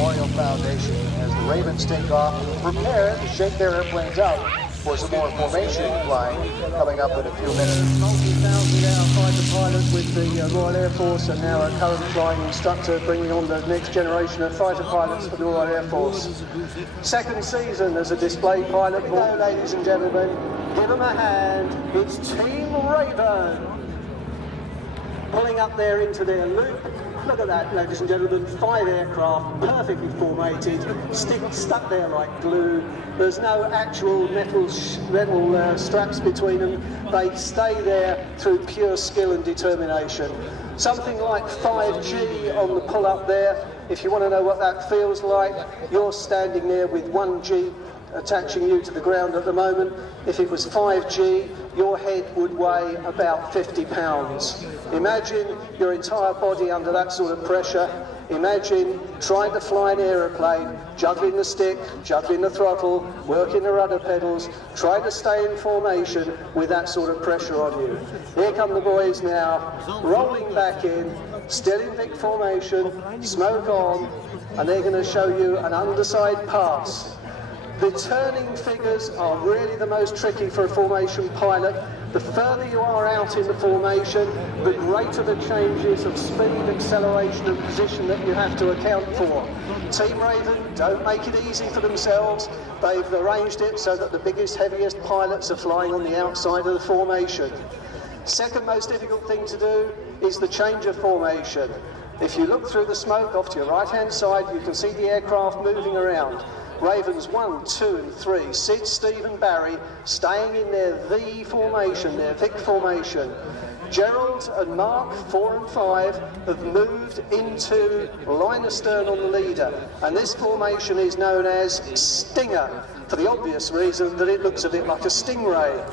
Memorial Foundation as the Ravens take off and prepare to shake their airplanes out for some more formation flying coming up in a few minutes. Multi-thousand-hour fighter pilot with the Royal Air Force and now a current flying instructor, bringing on the next generation of fighter pilots for the Royal Air Force. Second season as a display pilot. Now, ladies and gentlemen, give them a hand. It's Team Raven pulling up there into their loop. Look at that, ladies and gentlemen, 5 aircraft, perfectly formatted, stuck there like glue. There's no actual metal straps between them. They stay there through pure skill and determination. Something like 5G on the pull-up there. If you want to know what that feels like, you're standing there with 1G attaching you to the ground at the moment. If it was 5G, your head would weigh about 50 pounds. Imagine your entire body under that sort of pressure. Imagine trying to fly an aeroplane, juggling the stick, juggling the throttle, working the rudder pedals, trying to stay in formation with that sort of pressure on you. Here come the boys now, rolling back in, still in Vic formation, smoke on, and they're going to show you an underside pass. The turning figures are really the most tricky for a formation pilot. The further you are out in the formation, the greater the changes of speed, acceleration and position that you have to account for. Team Raven don't make it easy for themselves. They've arranged it so that the biggest, heaviest pilots are flying on the outside of the formation. Second most difficult thing to do is the change of formation. If you look through the smoke off to your right-hand side, you can see the aircraft moving around. Ravens 1, 2 and 3, Sid, Steve and Barry staying in their V formation, their Vic formation. Gerald and Mark, 4 and 5, have moved into line astern on the leader, and this formation is known as Stinger, for the obvious reason that it looks a bit like a stingray.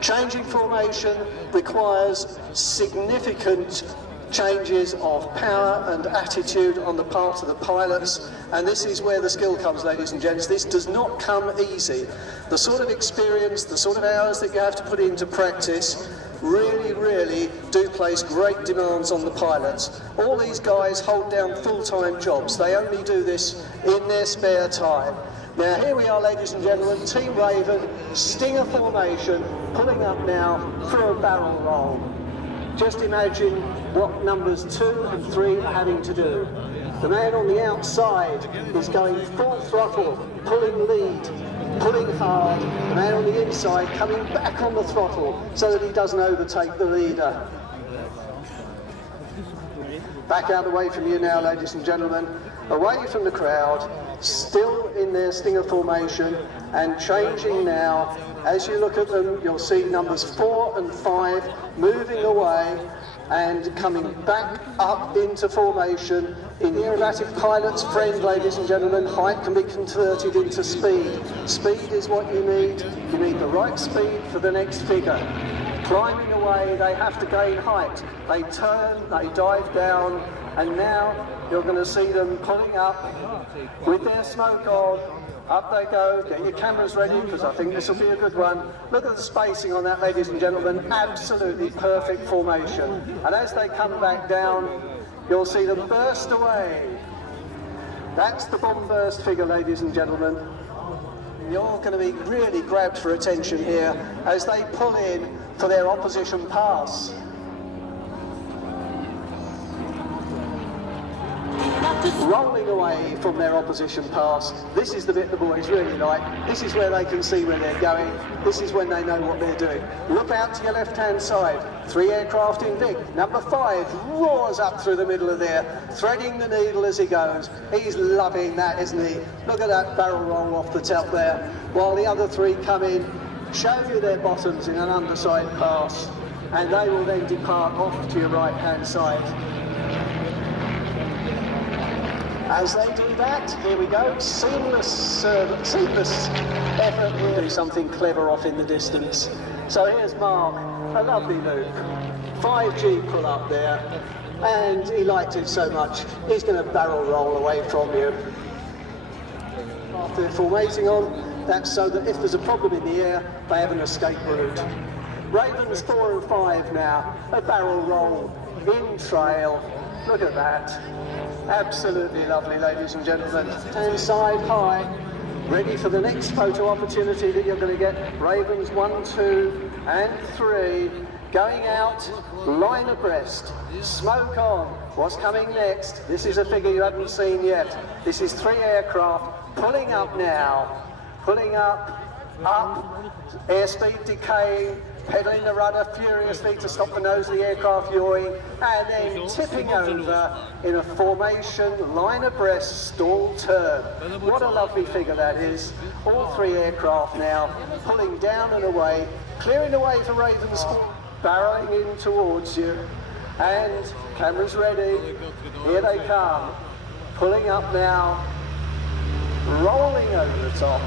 Changing formation requires significant changes of power and attitude on the part of the pilots, and this is where the skill comes, ladies and gents. This does not come easy. The sort of experience, the sort of hours that you have to put into practice really do place great demands on the pilots. All these guys hold down full-time jobs. They only do this in their spare time. Now here we are, ladies and gentlemen, Team Raven, Stinger formation, pulling up now for a barrel roll. Just imagine what numbers 2 and 3 are having to do. The man on the outside is going full throttle, pulling lead, pulling hard. The man on the inside coming back on the throttle so that he doesn't overtake the leader. Back out of the way from you now, ladies and gentlemen, away from the crowd, still in their Stinger formation and changing now. As you look at them, you'll see numbers 4 and 5 moving away and coming back up into formation. In the aerobatic pilot's friend, ladies and gentlemen, height can be converted into speed. Speed is what you need. You need the right speed for the next figure. Climbing away, they have to gain height. They turn, they dive down, and now you're going to see them pulling up with their smoke on. Up they go. Get your cameras ready, because I think this will be a good one. Look at the spacing on that, ladies and gentlemen. Absolutely perfect formation. And as they come back down, you'll see them burst away. That's the bomb burst figure, ladies and gentlemen. You're going to be really grabbed for attention here as they pull in for their opposition pass. Rolling away from their opposition pass. This is the bit the boys really like. This is where they can see where they're going. This is when they know what they're doing. Look out to your left-hand side. 3 aircraft in Vic. Number 5 roars up through the middle of there, threading the needle as he goes. He's loving that, isn't he? Look at that barrel roll off the top there. While the other 3 come in, show you their bottoms in an underside pass, and they will then depart off to your right-hand side. As they do that, here we go, seamless effort here. Do something clever off in the distance. So here's Mark, a lovely loop, 5G pull up there, and he liked it so much, he's going to barrel roll away from you. After formatting on, that's so that if there's a problem in the air, they have an escape route. Ravens 4 and 5 now, a barrel roll, in trail, Look at that. Absolutely lovely, ladies and gentlemen. Stand side high, ready for the next photo opportunity that you're going to get. Ravens 1, 2 and 3 going out, line abreast. Smoke on. What's coming next? This is a figure you haven't seen yet. This is 3 aircraft pulling up now. Pulling up, airspeed decaying, pedalling the rudder furiously to stop the nose of the aircraft yawing, and then tipping over in a formation, line abreast, stall turn. What a lovely figure that is. All 3 aircraft now pulling down and away, clearing the way for Ravens 4, barreling in towards you. And cameras ready, here they come, pulling up now, rolling over the top.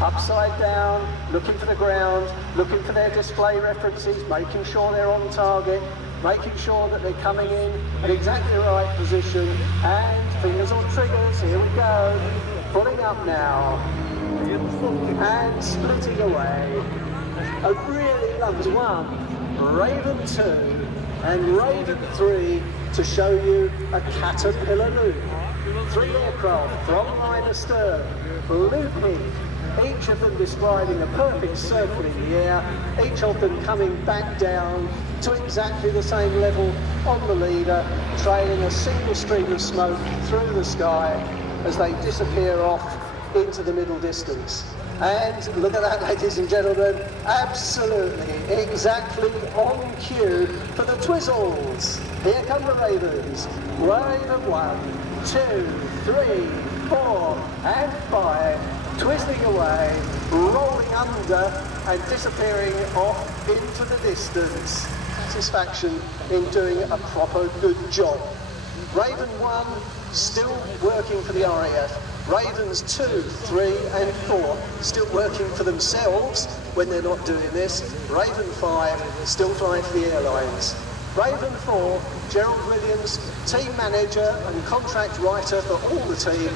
Upside down, looking for the ground, looking for their display references, making sure they're on target, making sure that they're coming in at exactly the right position, and fingers on triggers, here we go, pulling up now, and splitting away. A really lovely one, Raven 2 and Raven 3 to show you a caterpillar loop. 3 aircraft from line astern, looping, each of them describing a perfect circle in the air, each of them coming back down to exactly the same level on the leader, trailing a single stream of smoke through the sky as they disappear off into the middle distance. And look at that, ladies and gentlemen, absolutely, exactly on cue for the Twizzles. Here come the Ravens. Raven 1, 2, 3, 4 and 5. Twisting away, rolling under and disappearing off into the distance. Satisfaction in doing a proper good job. Raven 1 still working for the RAF. Ravens 2, 3 and 4 still working for themselves when they're not doing this. Raven 5 still flying for the airlines. Raven 4, Gerald Williams, team manager and contract writer for all the team,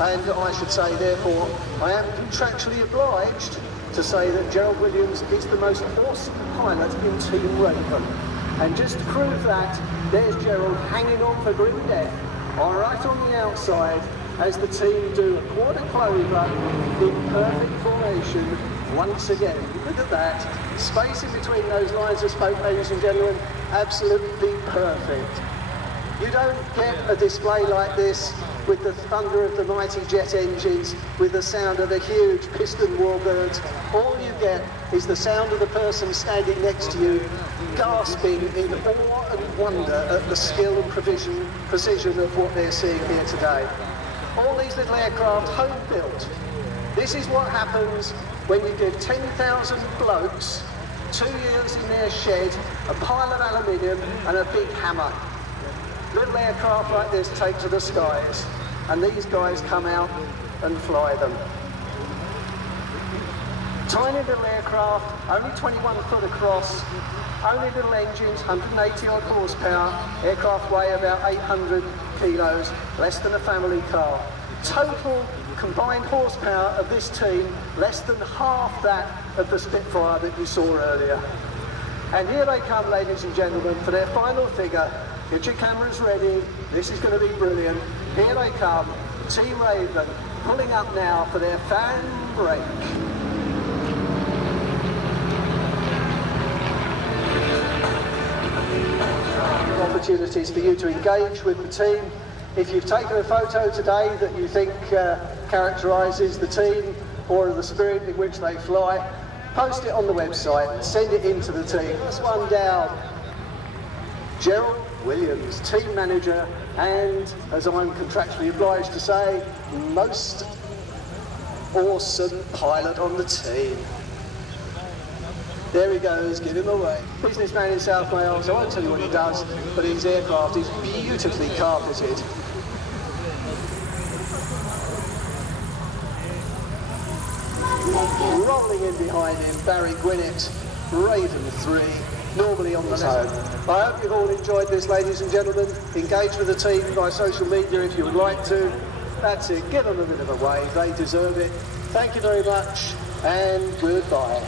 and I should say therefore I am contractually obliged to say that Gerald Williams is the most awesome pilot in Team Raven. And just to prove that, there's Gerald hanging on for grim death, right on the outside, as the team do a quarter clover in perfect formation once again. Look at that. Space in between those lines of smoke, ladies and gentlemen, absolutely perfect. You don't get a display like this with the thunder of the mighty jet engines, with the sound of the huge piston warbirds. All you get is the sound of the person standing next to you, gasping in awe and wonder at the skill and precision of what they're seeing here today. All these little aircraft home built. This is what happens when you give 10,000 blokes 2 years in their shed, a pile of aluminium and a big hammer. Little aircraft like this take to the skies, and these guys come out and fly them. Tiny little aircraft, only 21 foot across, only little engines, 180 odd horsepower, aircraft weigh about 800 kilos, less than a family car. Total combined horsepower of this team, less than half that of the Spitfire that you saw earlier. And here they come, ladies and gentlemen, for their final figure. Get your cameras ready, this is going to be brilliant. Here they come, Team Raven, pulling up now for their fan break. Opportunities for you to engage with the team. If you've taken a photo today that you think characterises the team or the spirit in which they fly, post it on the website, send it in to the team. First one down, Gerald Williams, team manager, and as I'm contractually obliged to say, most awesome pilot on the team. There he goes, give him away. Businessman in South Wales, I won't tell you what he does, but his aircraft is beautifully carpeted. Rolling in behind him, Barry Gwinnett, Raven 3, normally on the zone. I hope you've all enjoyed this, ladies and gentlemen. Engage with the team by social media if you would like to. That's it, give them a bit of a wave, they deserve it. Thank you very much, and goodbye.